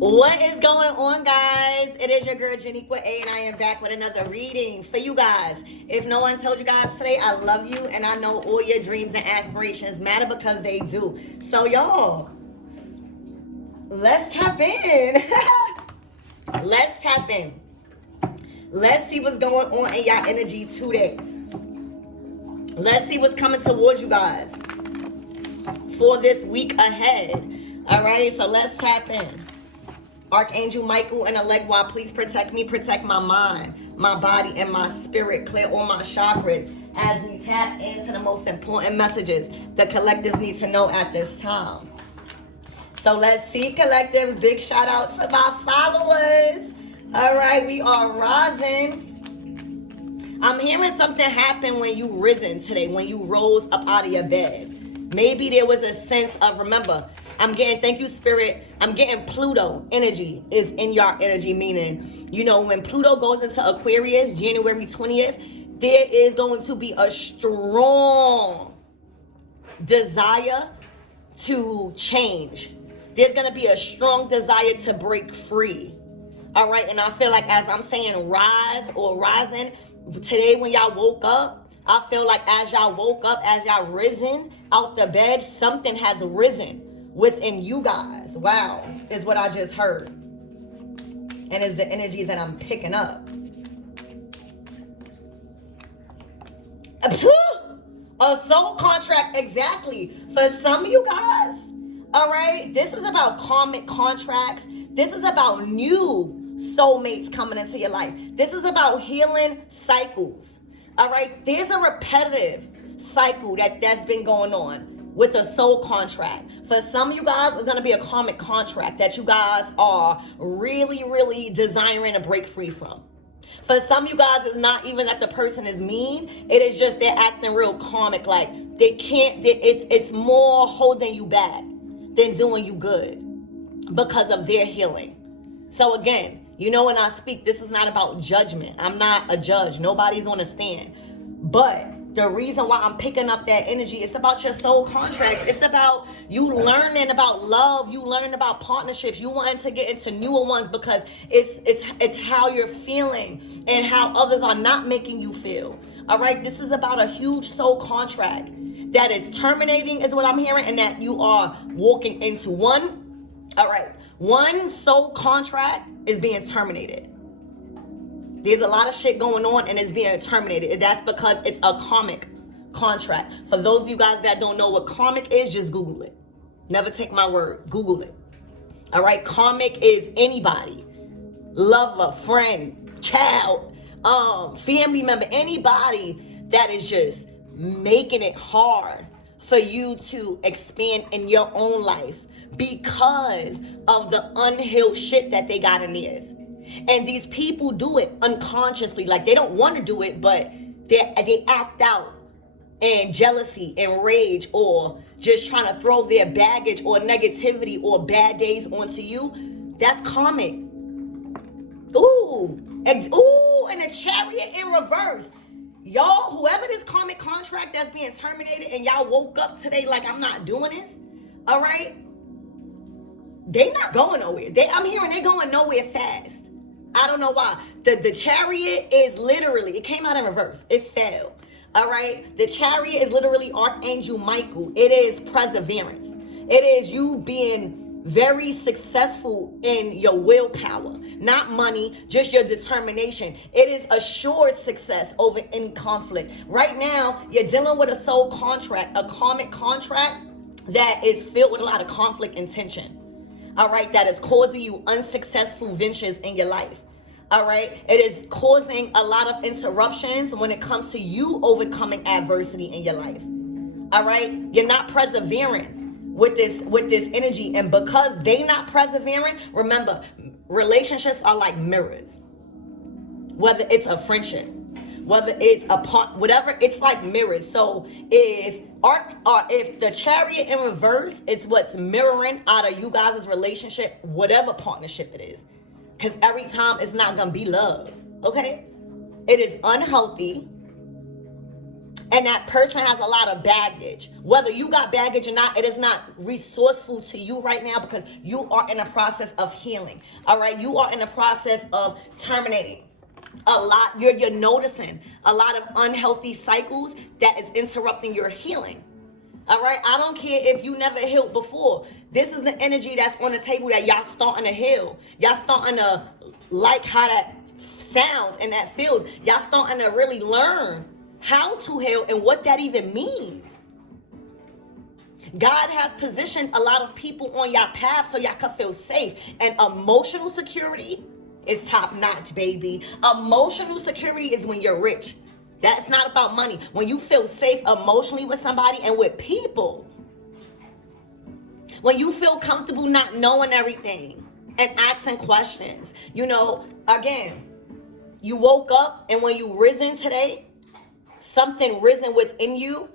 What is going on, guys? It is your girl Janiqua A, and I am back with another reading for you guys. If no one told you guys today, I love you, and I know all your dreams and aspirations matter because they do. So, y'all, let's tap in. Let's tap in. Let's see what's going on in y'all energy today. Let's see what's coming towards you guys for this week ahead. All right, so let's tap in. Archangel Michael and Elegwa, please protect me, protect my mind, my body, and my spirit. Clear all my chakras as we tap into the most important messages the collectives need to know at this time. So let's see, collectives. Big shout out to my followers. All right, we are rising. I'm hearing something happen when you risen today, when you rose up out of your bed. Maybe there was a sense of, remember, I'm getting, thank you, Spirit, I'm getting Pluto energy is in your energy, meaning, you know, when Pluto goes into Aquarius, January 20th, there is going to be a strong desire to change. There's going to be a strong desire to break free. All right, and I feel like as I'm saying rise or rising, today when y'all woke up, I feel like as y'all woke up, as y'all risen out the bed, something has risen within you guys. Wow, is what I just heard. And is the energy that I'm picking up. A soul contract, exactly. For some of you guys, all right, this is about karmic contracts. This is about new soulmates coming into your life. This is about healing cycles. All right, there's a repetitive cycle that's been going on with a soul contract. For some of you guys, it's going to be a karmic contract that you guys are really, really desiring to break free from. For some of you guys, it's not even that the person is mean. It is just they're acting real karmic. Like they can't, it's more holding you back than doing you good because of their healing. So again, you know, when I speak, this is not about judgment. I'm not a judge. Nobody's on a stand. But the reason why I'm picking up that energy, it's about your soul contracts. It's about you learning about love. You learning about partnerships. You wanting to get into newer ones because it's how you're feeling and how others are not making you feel. All right, this is about a huge soul contract that is terminating, is what I'm hearing, and that you are walking into one. All right, one soul contract is being terminated. There's a lot of shit going on and it's being terminated. That's because it's a karmic contract. For those of you guys that don't know what karmic is, just Google it. Never take my word. Google it. All right. Karmic is anybody. Lover, friend, child, family member, anybody that is just making it hard for you to expand in your own life because of the unhealed shit that they got in theirs. And these people do it unconsciously. Like they don't want to do it, but they act out in jealousy and rage or just trying to throw their baggage or negativity or bad days onto you. That's karmic. Ooh, and a chariot in reverse. Y'all, whoever this karmic contract that's being terminated and y'all woke up today like I'm not doing this, all right? They not going nowhere. I'm hearing they going nowhere fast. I don't know why. The chariot is literally, it came out in reverse. It fell. All right. The chariot is literally Archangel Michael. It is perseverance. It is you being very successful in your willpower, not money, just your determination. It is assured success over any conflict. Right now, you're dealing with a soul contract, a karmic contract that is filled with a lot of conflict and tension. All right, that is causing you unsuccessful ventures in your life. All right, it is causing a lot of interruptions when it comes to you overcoming adversity in your life. All right, you're not persevering with this energy, and because they not persevering, remember, relationships are like mirrors. Whether it's a friendship, whether it's a part, whatever, it's like mirrors. So if the chariot in reverse, it's what's mirroring out of you guys' relationship, whatever partnership it is. Because every time it's not going to be love, okay? It is unhealthy. And that person has a lot of baggage. Whether you got baggage or not, it is not resourceful to you right now because you are in a process of healing. All right, you are in the process of terminating. A lot, you're noticing a lot of unhealthy cycles that is interrupting your healing. All right, I don't care if you never healed before. This is the energy that's on the table that y'all starting to heal. Y'all starting to like how that sounds and that feels. Y'all starting to really learn how to heal and what that even means. God has positioned a lot of people on your path so y'all can feel safe. And emotional security is top notch, baby. Emotional security is when you're rich. That's not about money. When you feel safe emotionally with somebody and with people. When you feel comfortable not knowing everything and asking questions. You know, again, you woke up and when you risen today, something risen within you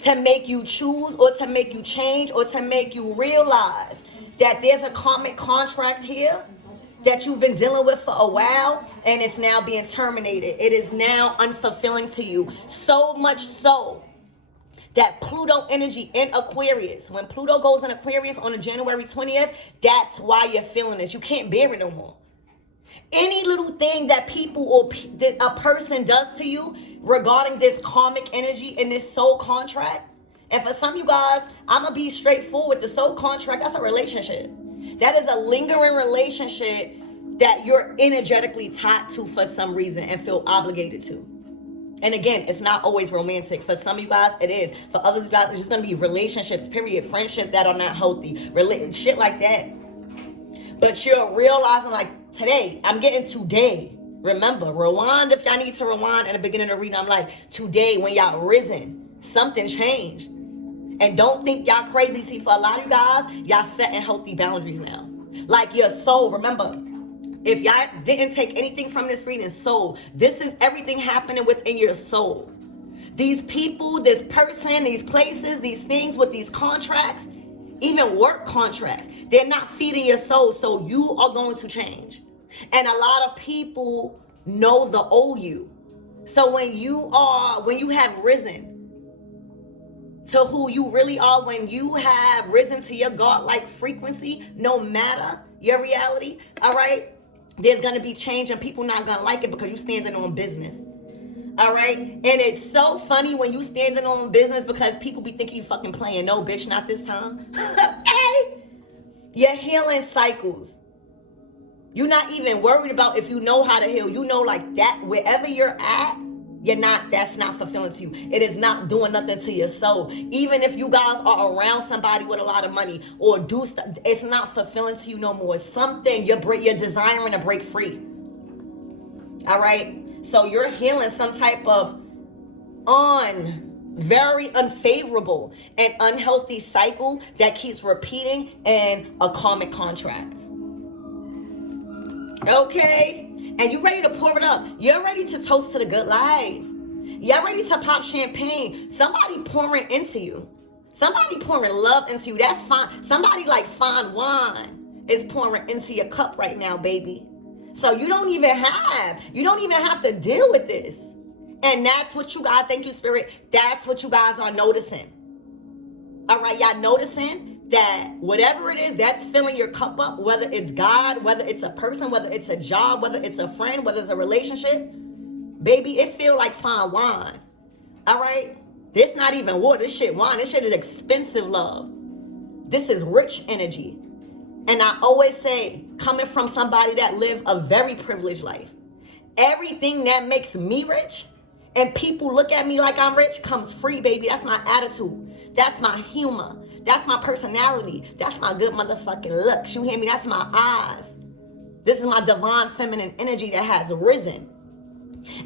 to make you choose or to make you change or to make you realize that there's a karmic contract here that you've been dealing with for a while and it's now being terminated. It is now unfulfilling to you. So much so that Pluto energy in Aquarius, when Pluto goes in Aquarius on the January 20th, that's why you're feeling this. You can't bear it no more. Any little thing that people or a person does to you regarding this karmic energy and this soul contract, and for some of you guys, I'm going to be straightforward. The soul contract, that's a relationship. That is a lingering relationship that you're energetically tied to for some reason and feel obligated to. And again, it's not always romantic. For some of you guys, it is. For others of you guys, it's just going to be relationships, period. Friendships that are not healthy. Shit like that. But you're realizing, like, today, I'm getting today. Remember, rewind if y'all need to rewind. In the beginning of the reading, I'm like, today, when y'all risen, something changed. And don't think y'all crazy. See, for a lot of you guys, y'all setting healthy boundaries now. Like your soul, remember, if y'all didn't take anything from this reading, soul, this is everything happening within your soul. These people, this person, these places, these things with these contracts, even work contracts, they're not feeding your soul, so you are going to change. And a lot of people know the old you. So when you have risen to who you really are, when you have risen to your God-like frequency, no matter your reality, all right, there's going to be change and people not going to like it because you standing on business. All right? And it's so funny when you standing on business because people be thinking you fucking playing. No, bitch, not this time. Hey, you're healing cycles. You're not even worried about if you know how to heal. You know, like that, wherever you're at, that's not fulfilling to you. It is not doing nothing to your soul. Even if you guys are around somebody with a lot of money or do stuff, it's not fulfilling to you no more. It's something you're desiring to break free. All right? So you're healing some type of very unfavorable and unhealthy cycle that keeps repeating in a karmic contract. Okay? And you ready to pour it up. You're ready to toast to the good life. You're ready to pop champagne. Somebody pouring into you. Somebody pouring love into you. That's fine. Somebody like fine wine is pouring into your cup right now, baby. So you don't even have to deal with this. And that's what you guys, thank you, Spirit. That's what you guys are noticing. All right, y'all noticing that whatever it is that's filling your cup up, whether it's God, whether it's a person, whether it's a job, whether it's a friend, whether it's a relationship, baby, it feel like fine wine. All right? This not even water. This shit wine. This shit is expensive love. This is rich energy. And I always say, coming from somebody that lived a very privileged life, everything that makes me rich and people look at me like I'm rich comes free, baby. That's my attitude. That's my humor. That's my personality. That's my good motherfucking looks. You hear me? That's my eyes. This is my divine feminine energy that has risen.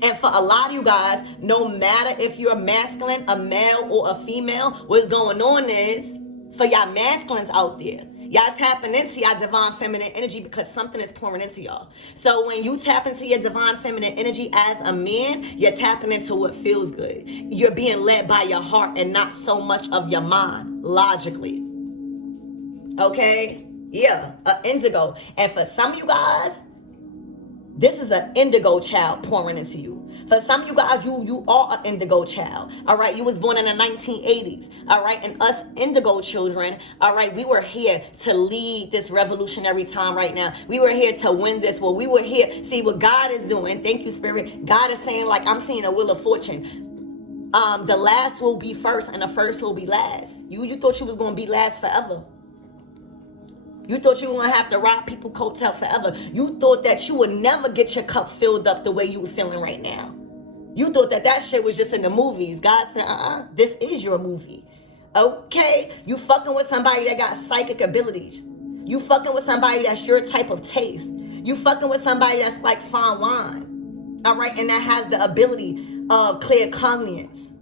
And for a lot of you guys, no matter if you're masculine, a male, or a female, what's going on is, for y'all masculines out there, y'all tapping into y'all divine feminine energy because something is pouring into y'all. So when you tap into your divine feminine energy as a man, you're tapping into what feels good. You're being led by your heart and not so much of your mind, logically. Okay? Yeah, indigo. And for some of you guys, This is an indigo child pouring into you. For some of you guys, you are an indigo child. All right, you was born in the 1980s. All right, and us indigo children, all right, we were here to lead this revolutionary time right now. We were here to win this war. We were here. See what God is doing. Thank you, Spirit. God is saying, like, I'm seeing a wheel of fortune. The last will be first and the first will be last. You thought you was going to be last forever. You thought you were going to have to ride people coattail forever. You thought that you would never get your cup filled up the way you were feeling right now. You thought that shit was just in the movies. God said, this is your movie. Okay? You fucking with somebody that got psychic abilities. You fucking with somebody that's your type of taste. You fucking with somebody that's like fine wine. All right? And that has the ability of clear conscience.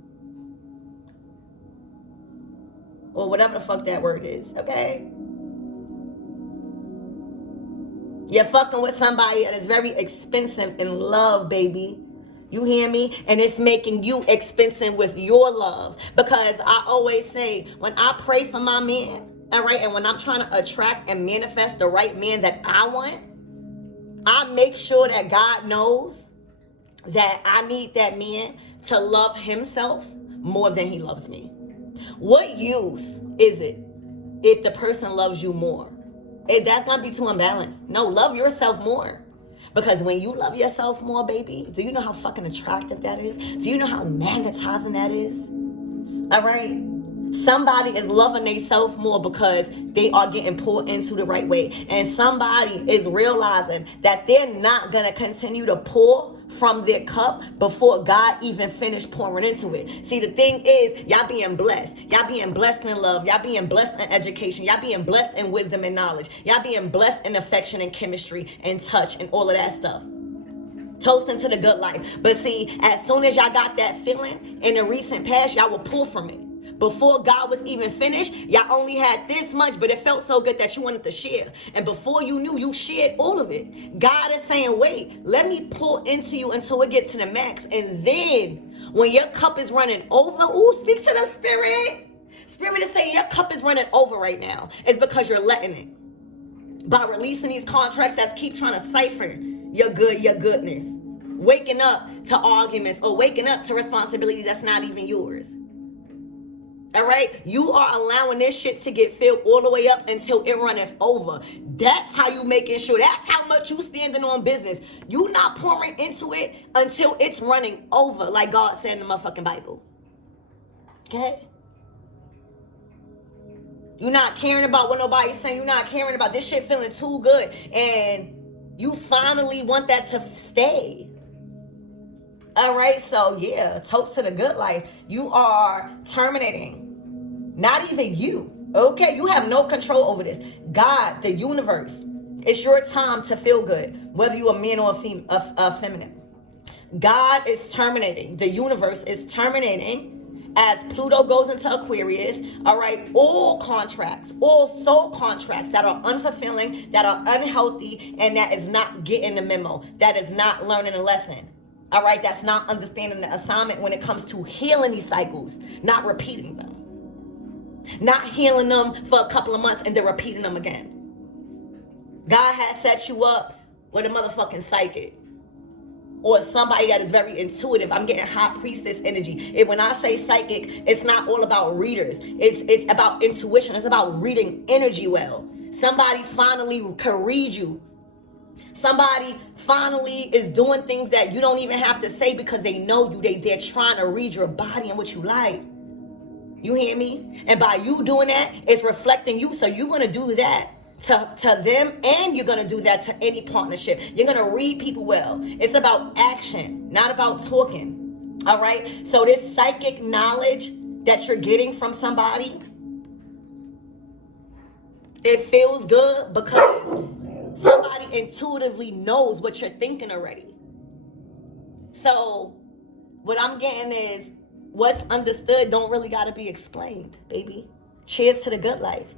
Or whatever the fuck that word is. Okay? You're fucking with somebody that is very expensive in love, baby. You hear me? And it's making you expensive with your love. Because I always say, when I pray for my man, all right, and when I'm trying to attract and manifest the right man that I want, I make sure that God knows that I need that man to love himself more than he loves me. What use is it if the person loves you more? That's going to be too unbalanced. No, love yourself more. Because when you love yourself more, baby, do you know how fucking attractive that is? Do you know how magnetizing that is? All right? Somebody is loving themselves more because they are getting pulled into the right way. And somebody is realizing that they're not going to continue to pour from their cup before God even finished pouring into it. See, the thing is, y'all being blessed. Y'all being blessed in love. Y'all being blessed in education. Y'all being blessed in wisdom and knowledge. Y'all being blessed in affection and chemistry and touch and all of that stuff. Toasting to the good life. But see, as soon as y'all got that feeling in the recent past, y'all will pull from it. Before God was even finished, y'all only had this much, but it felt so good that you wanted to share. And before you knew, you shared all of it. God is saying, wait, let me pour into you until it gets to the max. And then when your cup is running over, speak to the Spirit. Spirit is saying your cup is running over right now. It's because you're letting it. By releasing these contracts that keep trying to siphon your goodness. Waking up to arguments or waking up to responsibilities that's not even yours. All right, you are allowing this shit to get filled all the way up until it runneth over. That's how you making sure. That's how much you standing on business. You not pouring into it until it's running over, like God said in the motherfucking Bible. Okay? You're not caring about what nobody's saying. You're not caring about this shit feeling too good, and you finally want that to stay. All right, so yeah, toast to the good life. You are terminating. Not even you. Okay, you have no control over this. God, the universe, it's your time to feel good, whether you're a man or a feminine. God is terminating. The universe is terminating as Pluto goes into Aquarius. All right, all contracts, all soul contracts that are unfulfilling, that are unhealthy, and that is not getting the memo, that is not learning a lesson. All right, that's not understanding the assignment when it comes to healing these cycles, not repeating them. Not healing them for a couple of months and then repeating them again. God has set you up with a motherfucking psychic. Or somebody that is very intuitive. I'm getting high priestess energy. When I say psychic, it's not all about readers. It's about intuition. It's about reading energy well. Somebody finally can read you. Somebody finally is doing things that you don't even have to say because they know you. They're trying to read your body and what you like. You hear me? And by you doing that, it's reflecting you. So you're going to do that to them, and you're going to do that to any partnership. You're going to read people well. It's about action, not about talking. All right? So this psychic knowledge that you're getting from somebody, it feels good because somebody intuitively knows what you're thinking already. So what I'm getting is, what's understood don't really got to be explained, baby. Cheers to the good life.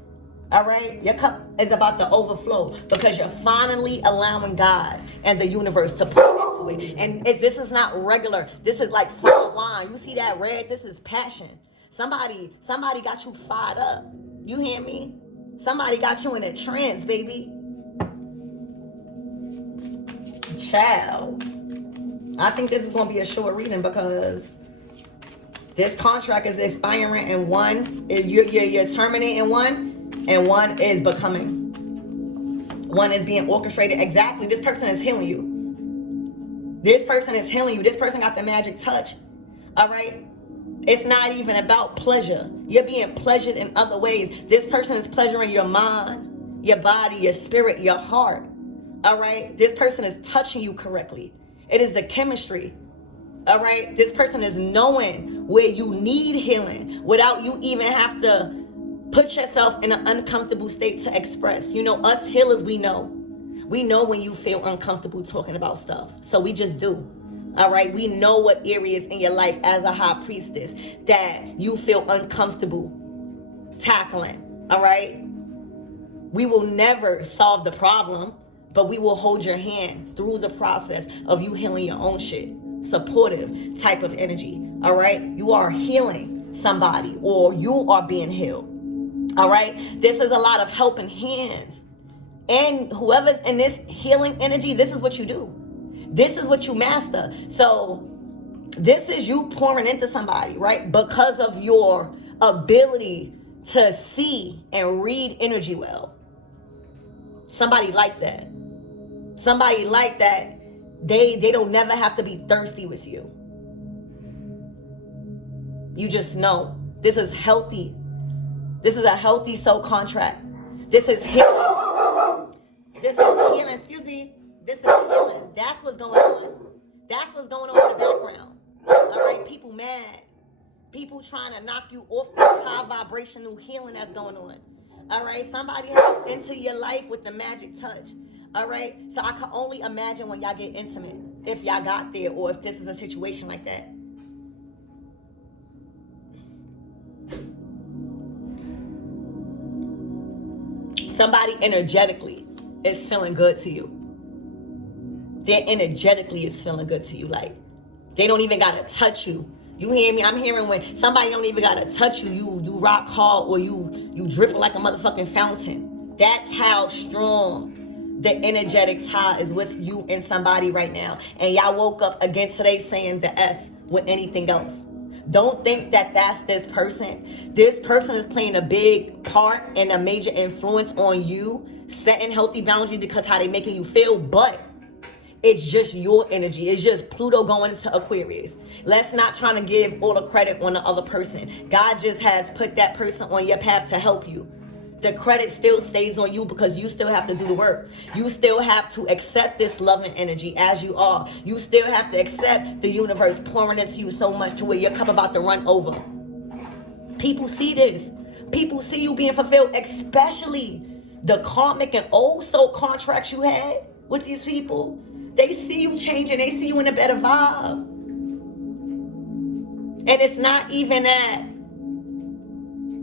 All right? Your cup is about to overflow because you're finally allowing God and the universe to pour into it. And this is not regular. This is like fine wine. You see that red? This is passion. Somebody got you fired up. You hear me? Somebody got you in a trance, baby. Child. I think this is going to be a short reading because this contract is expiring and one, you're terminating one, and one is becoming. One is being orchestrated. Exactly. This person is healing you. This person is healing you. This person got the magic touch. All right? It's not even about pleasure. You're being pleasured in other ways. This person is pleasuring your mind, your body, your spirit, your heart. All right? This person is touching you correctly. It is the chemistry. All right? This person is knowing where you need healing without you even have to put yourself in an uncomfortable state to express. You know, us healers, we know. We know when you feel uncomfortable talking about stuff. So we just do. All right? We know what areas in your life as a high priestess that you feel uncomfortable tackling. All right? We will never solve the problem, but we will hold your hand through the process of you healing your own shit. Supportive type of energy. All right? You are healing somebody or you are being healed. All right? This is a lot of helping hands. And whoever's in this healing energy, this is what you do. This is what you master. So this is you pouring into somebody, right? Because of your ability to see and read energy well. Somebody like that. Somebody like that. They don't never have to be thirsty with you. You just know. This is healthy. This is a healthy soul contract. This is healing. This is healing. Excuse me. This is healing. That's what's going on. That's what's going on in the background. All right? People mad. People trying to knock you off this high vibrational healing that's going on. All right? Somebody has into your life with the magic touch. All right? So I can only imagine when y'all get intimate, if y'all got there or if this is a situation like that. Somebody energetically is feeling good to you. They're energetically is feeling good to you. Like, they don't even got to touch you. You hear me? I'm hearing when somebody don't even got to touch you, you rock hard or you dripping like a motherfucking fountain. That's how strong the energetic tie is with you and somebody right now. And y'all woke up again today saying the F with anything else. Don't think that that's this person. This person is playing a big part and a major influence on you, setting healthy boundaries because how they making you feel, but it's just your energy. It's just Pluto going into Aquarius. Let's not try to give all the credit on the other person. God just has put that person on your path to help you. The credit still stays on you because you still have to do the work. You still have to accept this loving energy as you are. You still have to accept the universe pouring into you so much to where your cup about to run over. People see this. People see you being fulfilled, especially the karmic and old soul contracts you had with these people. They see you changing. They see you in a better vibe. And it's not even that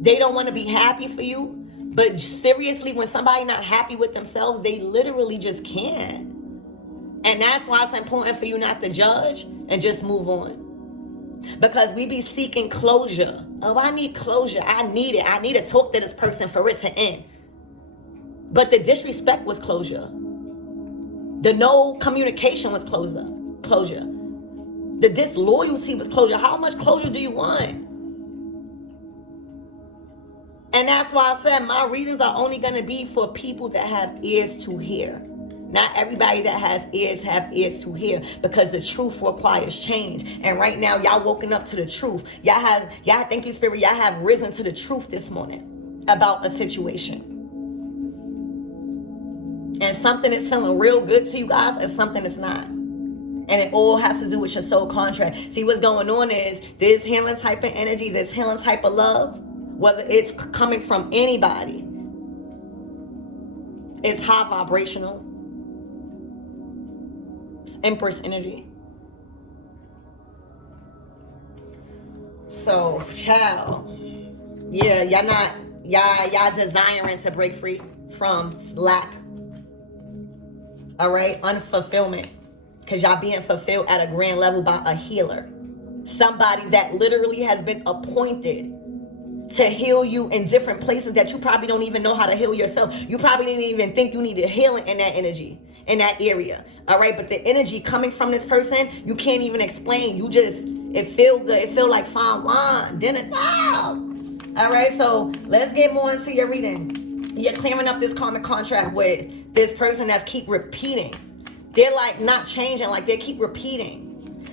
they don't want to be happy for you. But seriously, when somebody not happy with themselves, they literally just can't. And that's why it's important for you not to judge and just move on. Because we be seeking closure. Oh, I need closure. I need it. I need to talk to this person for it to end. But the disrespect was closure. The no communication was closure. The disloyalty was closure. How much closure do you want? And that's why I said my readings are only going to be for people that have ears to hear. Not everybody that has ears have ears to hear, because the truth requires change. And right now, y'all woken up to the truth. Y'all thank you, Spirit. Y'all have risen to the truth this morning about a situation. And something is feeling real good to you guys and something is not. And it all has to do with your soul contract. See, what's going on is this healing type of energy, this healing type of love, whether it's coming from anybody, it's high vibrational. It's Empress energy. So, child, yeah, y'all desiring to break free from lack. All right, unfulfillment, because y'all being fulfilled at a grand level by a healer, somebody that literally has been appointed to heal you in different places that you probably don't even know how to heal yourself. You probably didn't even think you needed healing in that energy. in that area. All right, but the energy coming from this person, you can't even explain. You just, it feel good. It feel like fine wine. Then it's out. All right, so let's get more into your reading. You're clearing up this karmic contract with this person that's keep repeating. They're like not changing, like they keep repeating.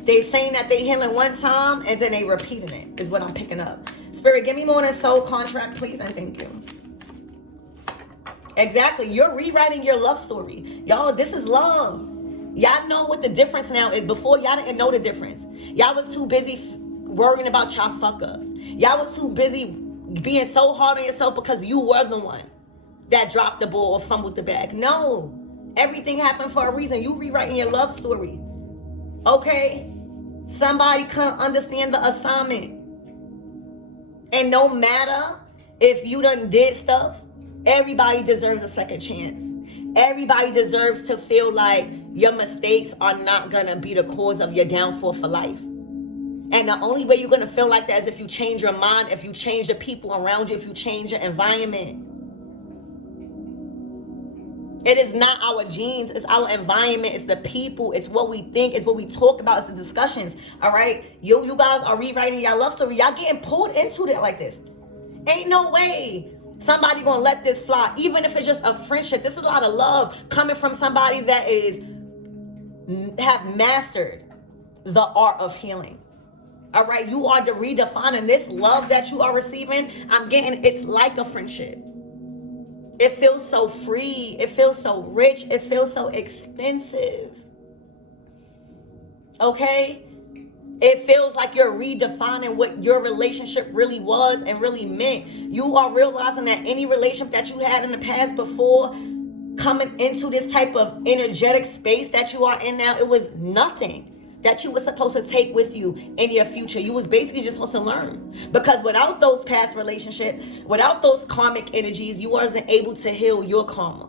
They saying that they healing one time and then they repeating it, is what I'm picking up. Spirit, give me more than soul contract, please, and thank you. Exactly, you're rewriting your love story. Y'all, this is love. Y'all know what the difference now is. Before, y'all didn't know the difference. Y'all was too busy worrying about y'all fuck-ups. Y'all was too busy being so hard on yourself because you were the one that dropped the ball or fumbled the bag. No. Everything happened for a reason. You rewriting your love story. Okay? Somebody can't understand the assignment. And no matter if you done did stuff, everybody deserves a second chance. Everybody deserves to feel like your mistakes are not gonna be the cause of your downfall for life. And the only way you're gonna feel like that is if you change your mind, if you change the people around you, if you change your environment. It is not our genes, it's our environment, it's the people, it's what we think, it's what we talk about, it's the discussions, all right? You guys are rewriting your love story. Y'all getting pulled into it like this. Ain't no way somebody gonna let this fly, even if it's just a friendship. This is a lot of love coming from somebody that have mastered the art of healing. All right, you are redefining this love that you are receiving. I'm getting, it's like a friendship. It feels so free. It feels so rich. It feels so expensive. Okay? It feels like you're redefining what your relationship really was and really meant. You are realizing that any relationship that you had in the past before coming into this type of energetic space that you are in now, it was nothing that you were supposed to take with you in your future. You was basically just supposed to learn. Because without those past relationships, without those karmic energies, you wasn't able to heal your karma.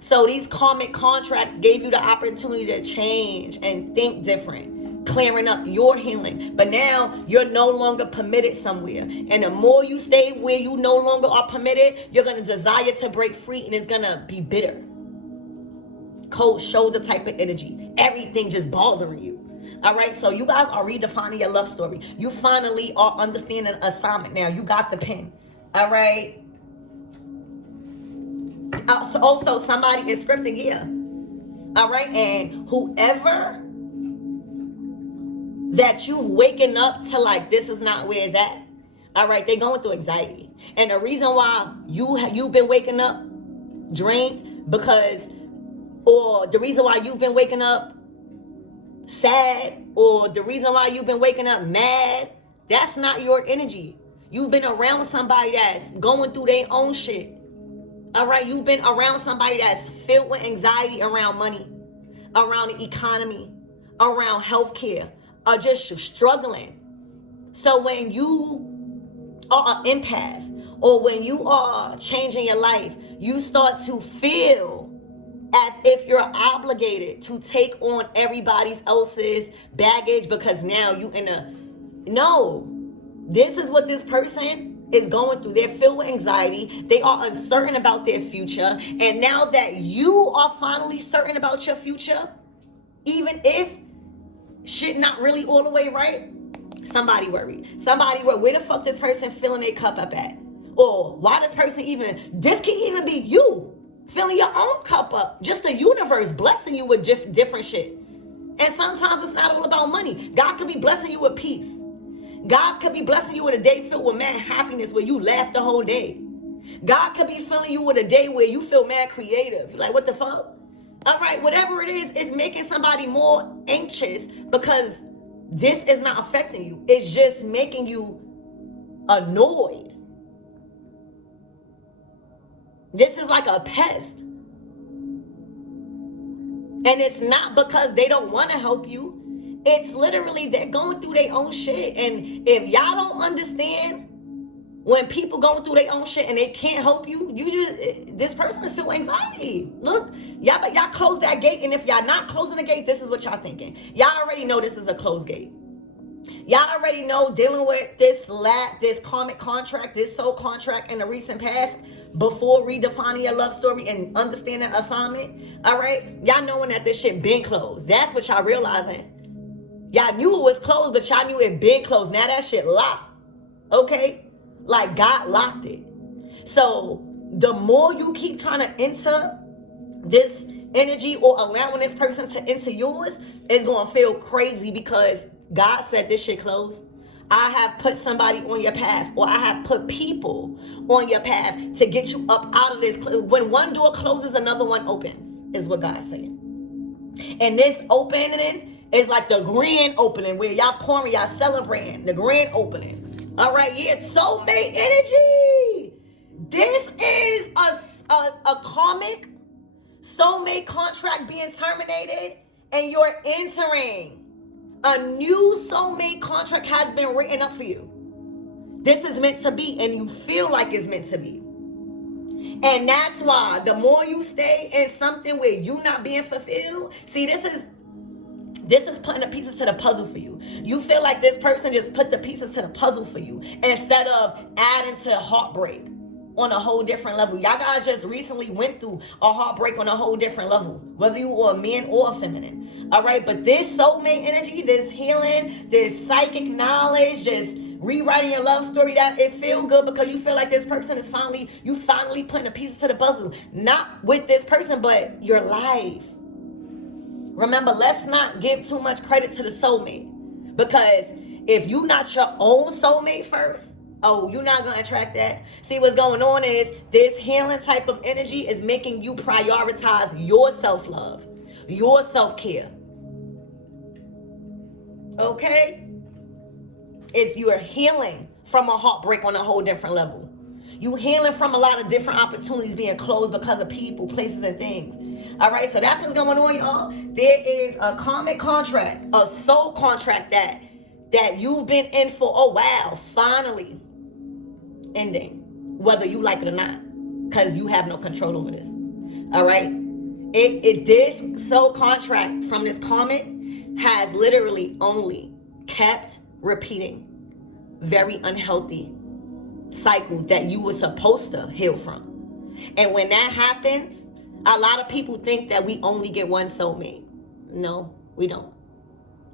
So these karmic contracts gave you the opportunity to change and think different, clearing up your healing. But now you're no longer permitted somewhere. And the more you stay where you no longer are permitted, you're going to desire to break free, and it's going to be bitter. Cold shoulder type of energy. Everything just bothering you. All right, so you guys are redefining your love story. You finally are understanding assignment now. You got the pen. All right. Also, somebody is scripting here. All right, and whoever that you've waken up to, like, this is not where it's at. All right, they're going through anxiety. And the reason why you've been waking up drained because, or the reason why you've been waking up sad, or the reason why you've been waking up mad, that's not your energy. You've been around somebody that's going through their own shit. All right, you've been around somebody that's filled with anxiety around money, around the economy, around healthcare, or just struggling. So when you are an empath, or when you are changing your life, you start to feel as if you're obligated to take on everybody else's baggage because now you in a, no, this is what this person is going through. They're filled with anxiety. They are uncertain about their future. And now that you are finally certain about your future, even if shit not really all the way right, somebody worried. Somebody worried. Where the fuck this person filling their cup up at? Or why this person even, this can even be you filling your own cup up. Just the universe blessing you with different shit. And sometimes it's not all about money. God could be blessing you with peace. God could be blessing you with a day filled with mad happiness where you laugh the whole day. God could be filling you with a day where you feel mad creative. You're like, what the fuck? All right, whatever it is, it's making somebody more anxious because this is not affecting you. It's just making you annoyed. This is like a pest. And it's not because they don't want to help you. It's literally they're going through their own shit. And if y'all don't understand when people going through their own shit and they can't help you, this person is feeling anxiety. Look, y'all close that gate. And if y'all not closing the gate, this is what y'all thinking. Y'all already know this is a closed gate. Y'all already know dealing with this karmic contract, this soul contract in the recent past before redefining your love story and understanding assignment, all right? Y'all knowing that this shit been closed. That's what y'all realizing. Y'all knew it was closed, but y'all knew it been closed. Now that shit locked, okay? Like God locked it. So the more you keep trying to enter this energy or allowing this person to enter yours, it's going to feel crazy because God said this shit closed. I have put somebody on your path, or I have put people on your path to get you up out of this. When one door closes, another one opens, is what God's saying. And this opening is like the grand opening where y'all pouring, y'all celebrating the grand opening. All right, yeah, soulmate energy. This is a karmic soulmate contract being terminated, and you're entering a new soulmate contract has been written up for you. This is meant to be, and you feel like it's meant to be. And that's why the more you stay in something where you're not being fulfilled, see, this is putting the pieces to the puzzle for you. You feel like this person just put the pieces to the puzzle for you instead of adding to heartbreak on a whole different level. Y'all guys just recently went through a heartbreak on a whole different level, whether you are a man or a feminine. All right, but this soulmate energy, this healing, this psychic knowledge, just rewriting your love story, that it feel good because you feel like this person is finally putting the pieces to the puzzle. Not with this person, but your life. Remember, let's not give too much credit to the soulmate, because if you're not your own soulmate first, oh, you're not going to attract that. See, what's going on is this healing type of energy is making you prioritize your self-love, your self-care. Okay? You're healing from a heartbreak on a whole different level. You healing from a lot of different opportunities being closed because of people, places, and things. All right, so that's what's going on, y'all. There is a karmic contract, a soul contract that you've been in for a while, finally ending, whether you like it or not, because you have no control over this. All right, this soul contract from this karmic has literally only kept repeating very unhealthy cycles that you were supposed to heal from. And when that happens, a lot of people think that we only get one soulmate. No, we don't.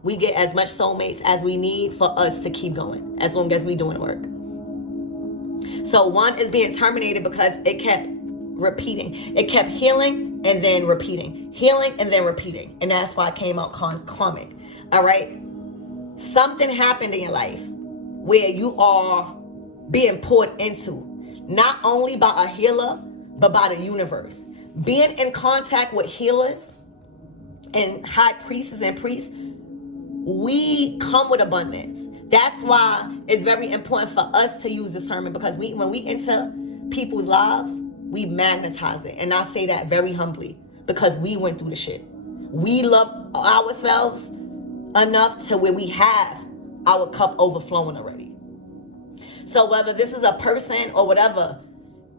We get as much soulmates as we need for us to keep going, as long as we doing work. So one is being terminated because it kept repeating. It kept healing and then repeating. Healing and then repeating. And that's why it came out karmic. All right? Something happened in your life where you are being poured into, not only by a healer, but by the universe. Being in contact with healers and high priestesses and priests, we come with abundance. That's why it's very important for us to use discernment, because when we enter people's lives, we magnetize it. And I say that very humbly because we went through the shit. We love ourselves enough to where we have our cup overflowing already. So whether this is a person or whatever,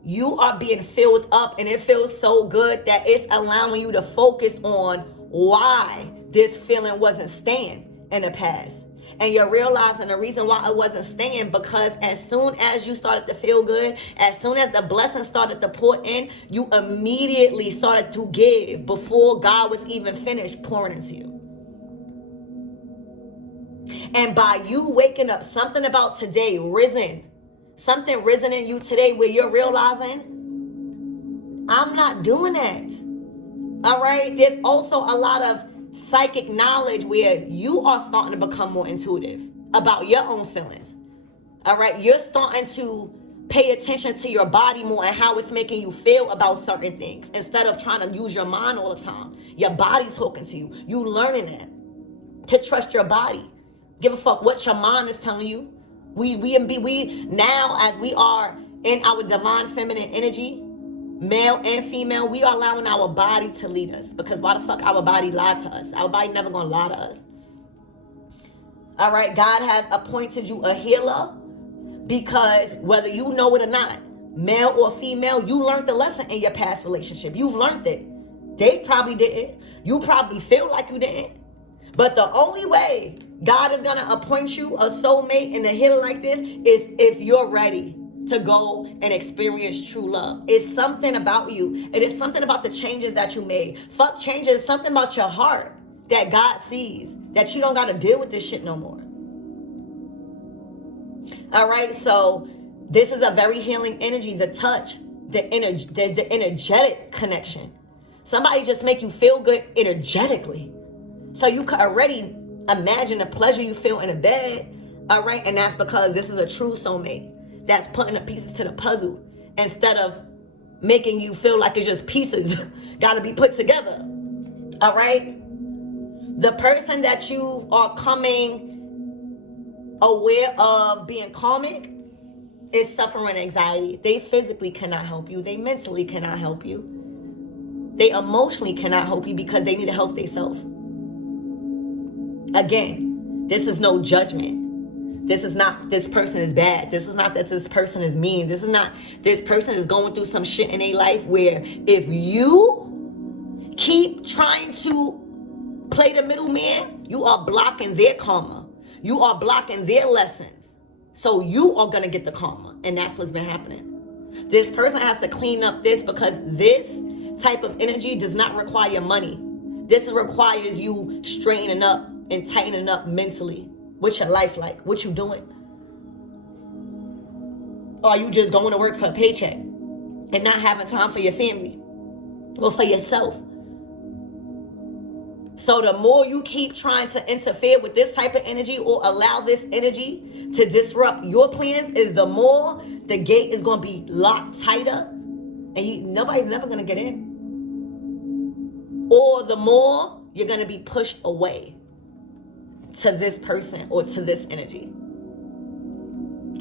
you are being filled up, and it feels so good that it's allowing you to focus on why this feeling wasn't staying in the past. And you're realizing the reason why it wasn't staying, because as soon as you started to feel good, as soon as the blessings started to pour in, you immediately started to give before God was even finished pouring into you. And by you waking up, something about today something risen in you today where you're realizing, I'm not doing that. All right? There's also a lot of psychic knowledge where you are starting to become more intuitive about your own feelings. All right? You're starting to pay attention to your body more and how it's making you feel about certain things, instead of trying to use your mind all the time. Your body's talking to you. You learning that, to trust your body. Give a fuck what your mind is telling you. We now, as we are in our divine feminine energy, male and female, we are allowing our body to lead us. Because why the fuck our body lied to us? Our body never gonna lie to us. All right, God has appointed you a healer, because whether you know it or not, male or female, you learned the lesson in your past relationship. You've learned it. They probably didn't. You probably feel like you didn't. But the only way God is going to appoint you a soulmate and a healer like this is if you're ready. to go and experience true love. It's something about you. It is something about the changes that you made. Fuck changes. It's something about your heart that God sees, that you don't got to deal with this shit no more. All right, so this is a very healing energy. The touch, the energetic connection. Somebody just make you feel good energetically. So you could already imagine the pleasure you feel in a bed. All right, and that's because this is a true soulmate that's putting the pieces to the puzzle instead of making you feel like it's just pieces got to be put together. All right, the person that you are coming aware of being karmic is suffering anxiety. They physically cannot help you. They mentally cannot help you. They emotionally cannot help you because they need to help themselves. Again, this is no judgment. This is not this person is bad. This is not that this person is mean. This is not this person is going through some shit in their life where if you keep trying to play the middleman, you are blocking their karma. You are blocking their lessons. So you are going to get the karma. And that's what's been happening. This person has to clean up this because this type of energy does not require money. This requires you straightening up and tightening up mentally. What's your life like? What you doing? Or are you just going to work for a paycheck and not having time for your family or for yourself? So the more you keep trying to interfere with this type of energy or allow this energy to disrupt your plans, is the more the gate is going to be locked tighter and nobody's never going to get in. Or the more you're going to be pushed away to this person or to this energy.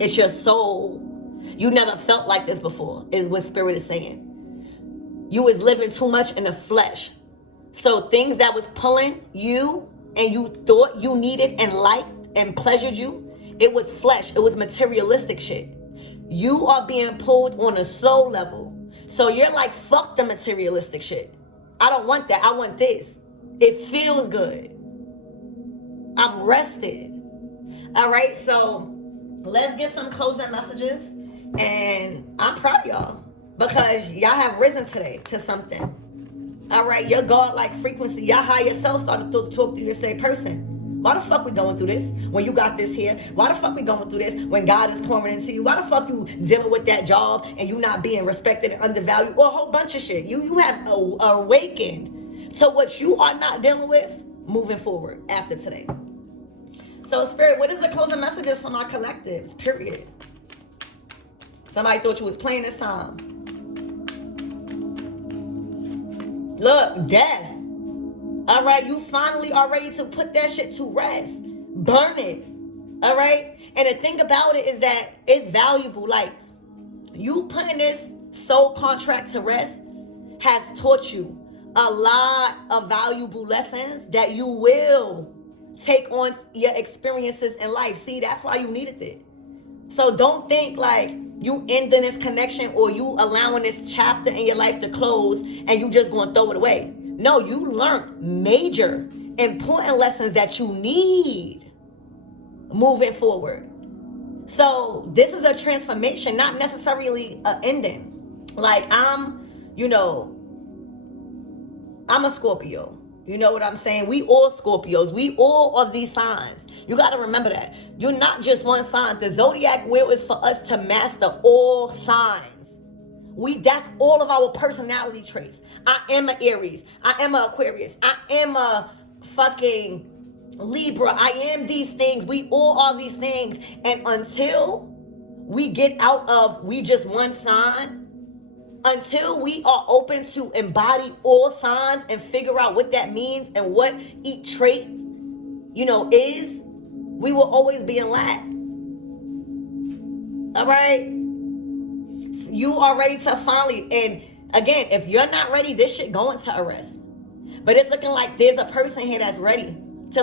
It's your soul. You never felt like this before, is what Spirit is saying. You was living too much in the flesh. So things that was pulling you and you thought you needed and liked and pleasured you, it was flesh. It was materialistic shit. You are being pulled on a soul level. So you're like, fuck the materialistic shit. I don't want that. I want this. It feels good. I'm rested. All right, so let's get some closing messages. And I'm proud of y'all because y'all have risen today to something. All right, your God-like frequency, your higher self started to talk to you the same person. Why the fuck we going through this when you got this here? Why the fuck we going through this when God is pouring into you? Why the fuck you dealing with that job and you not being respected and undervalued? Or a whole bunch of shit. You have awakened to what you are not dealing with moving forward after today. So Spirit, what is the closing messages for my collectives? Period. Somebody thought you was playing this song. Look, death. All right, you finally are ready to put that shit to rest. Burn it. All right? And the thing about it is that it's valuable. Like, you putting this soul contract to rest has taught you a lot of valuable lessons that you will take on your experiences in life. See, that's why you needed it. So don't think like you ending this connection or you allowing this chapter in your life to close and you just going to throw it away. No, you learned major, important lessons that you need moving forward. So this is a transformation, not necessarily an ending. Like I'm a Scorpio. You know what I'm saying? We all Scorpios. We all of these signs. You got to remember that. You're not just one sign. The zodiac wheel is for us to master all signs. That's all of our personality traits. I am an Aries. I am an Aquarius. I am a fucking Libra. I am these things. We all are these things. And until we get out of we just one sign, until we are open to embody all signs and figure out what that means and what each trait, is, we will always be in lack. All right? You are ready to finally, and again, if you're not ready, this shit going to arrest. But it's looking like there's a person here that's ready to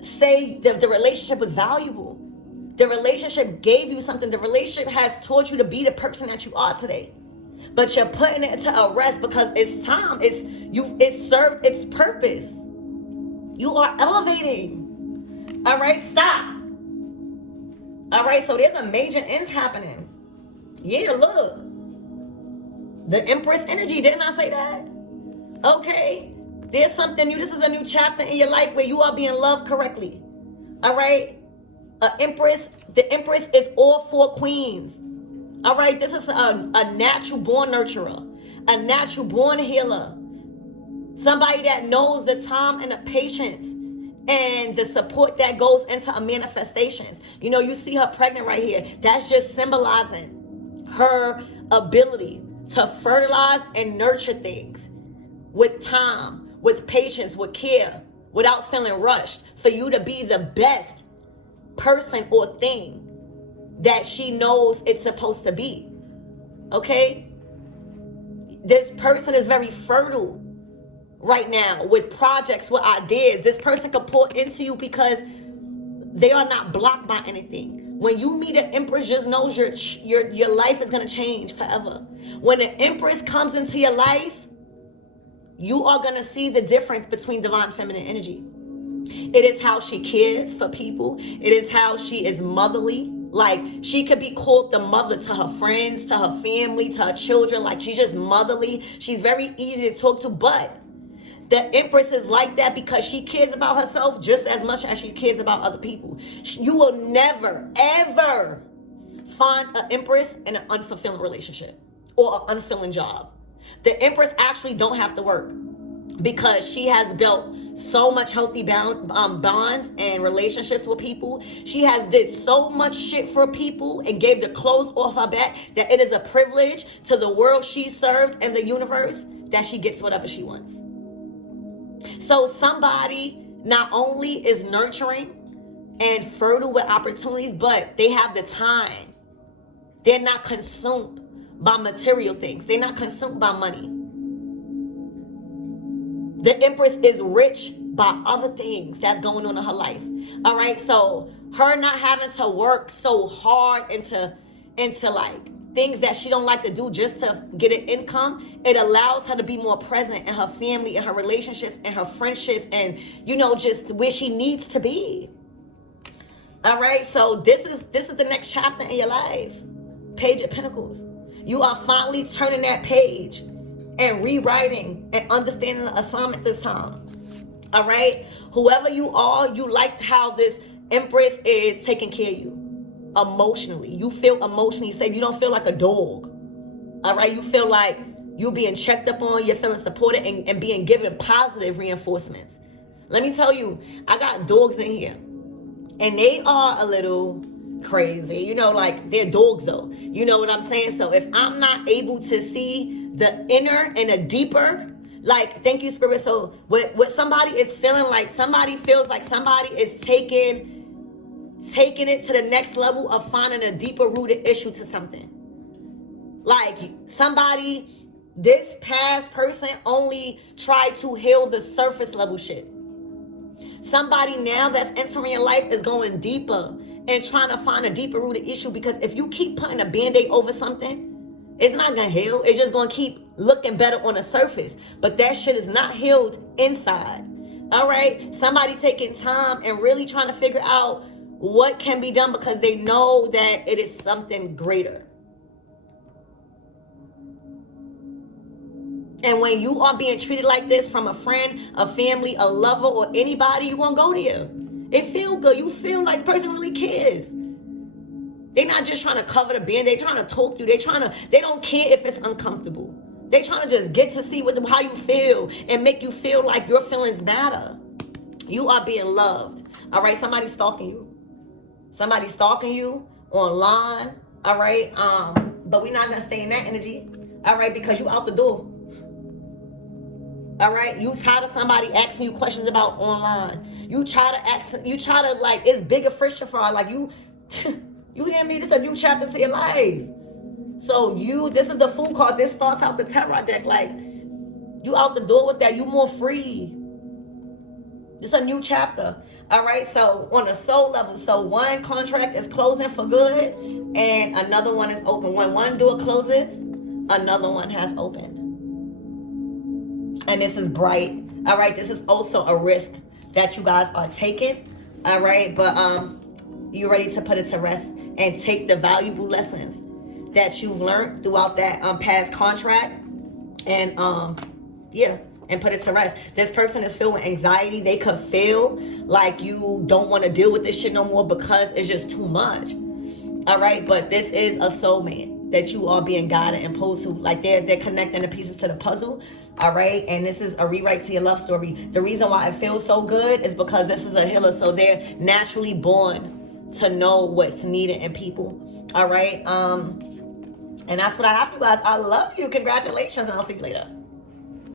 say that the relationship was valuable. The relationship gave you something. The relationship has taught you to be the person that you are today. But you're putting it to arrest because it's time. It served its purpose. You are elevating. All right, stop. All right, so there's a major ends happening. Yeah, look. The Empress energy, didn't I say that? Okay. There's something new. This is a new chapter in your life where you are being loved correctly. All right. The Empress is all four queens. All right. This is a natural born nurturer, a natural born healer, somebody that knows the time and the patience and the support that goes into a manifestations. You know, you see her pregnant right here. That's just symbolizing her ability to fertilize and nurture things with time, with patience, with care, without feeling rushed, for you to be the best person or thing that she knows it's supposed to be. Okay? This person is very fertile right now with projects, with ideas. This person could pour into you because they are not blocked by anything. When you meet an Empress, just knows your life is going to change forever. When an Empress comes into your life, you are going to see the difference between divine feminine energy. It is how she cares for people. It is how she is motherly. Like, she could be called the mother to her friends, to her family, to her children. Like, she's just motherly. She's very easy to talk to. But the Empress is like that because she cares about herself just as much as she cares about other people. You will never, ever find an Empress in an unfulfilling relationship or an unfulfilling job. The Empress actually don't have to work because she has built so much healthy bonds and relationships with people. She has did so much shit for people and gave the clothes off her back that it is a privilege to the world she serves and the universe that she gets whatever she wants. So somebody not only is nurturing and fertile with opportunities, but they have the time. They're not consumed by material things. They're not consumed by money. The Empress is rich by other things that's going on in her life. All right, so her not having to work so hard into like things that she don't like to do just to get an income, it allows her to be more present in her family, in her relationships, in her friendships, and you know, just where she needs to be. All right, so this is the next chapter in your life. Page of Pentacles. You are finally turning that page and rewriting and understanding the assignment this time. All right, whoever you are, you like how this Empress is taking care of you emotionally. You feel emotionally safe. You don't feel like a dog. All right, you feel like you're being checked up on. You're feeling supported and being given positive reinforcements. Let me tell you, I got dogs in here and they are a little crazy, you know, like they're dogs though, you know what I'm saying? So if I'm not able to see the inner and the deeper, like, thank you, Spirit. So what somebody is feeling like, somebody feels like somebody is taking it to the next level of finding a deeper rooted issue to something. Like somebody, this past person only tried to heal the surface level shit. Somebody now that's entering your life is going deeper and trying to find a deeper rooted issue, because if you keep putting a band-aid over something, it's not going to heal. It's just going to keep looking better on the surface. But that shit is not healed inside. All right? Somebody taking time and really trying to figure out what can be done because they know that it is something greater. And when you are being treated like this from a friend, a family, a lover, or anybody, you won't go there. It feels good. You feel like the person really cares. They're not just trying to cover the band. They're trying to talk to you. They don't care if it's uncomfortable. They're trying to just get to see how you feel and make you feel like your feelings matter. You are being loved. All right, somebody's stalking you. Somebody's stalking you online. All right, but we're not gonna stay in that energy. All right, because you out the door. All right, you tired of somebody asking you questions about online. You try to like, it's bigger friction for her. Like you hear me? This is a new chapter to your life. So this is the Fool card. This starts out the tarot deck. Like, you out the door with that. You more free. It's a new chapter. All right, so on a soul level, so one contract is closing for good and another one is open. When one door closes, another one has opened. And this is bright. All right, this is also a risk that you guys are taking. All right, but you're ready to put it to rest and take the valuable lessons that you've learned throughout that past contract and and put it to rest. This person is filled with anxiety. They could feel like you don't want to deal with this shit no more because it's just too much. All right, but this is a soulmate that you are being guided and pulled to. Like they're connecting the pieces to the puzzle. All right, and this is a rewrite to your love story. The reason why it feels so good is because this is a healer, so they're naturally born to know what's needed in people. All right, and that's what I have for you guys. I love you. Congratulations, and I'll see you later.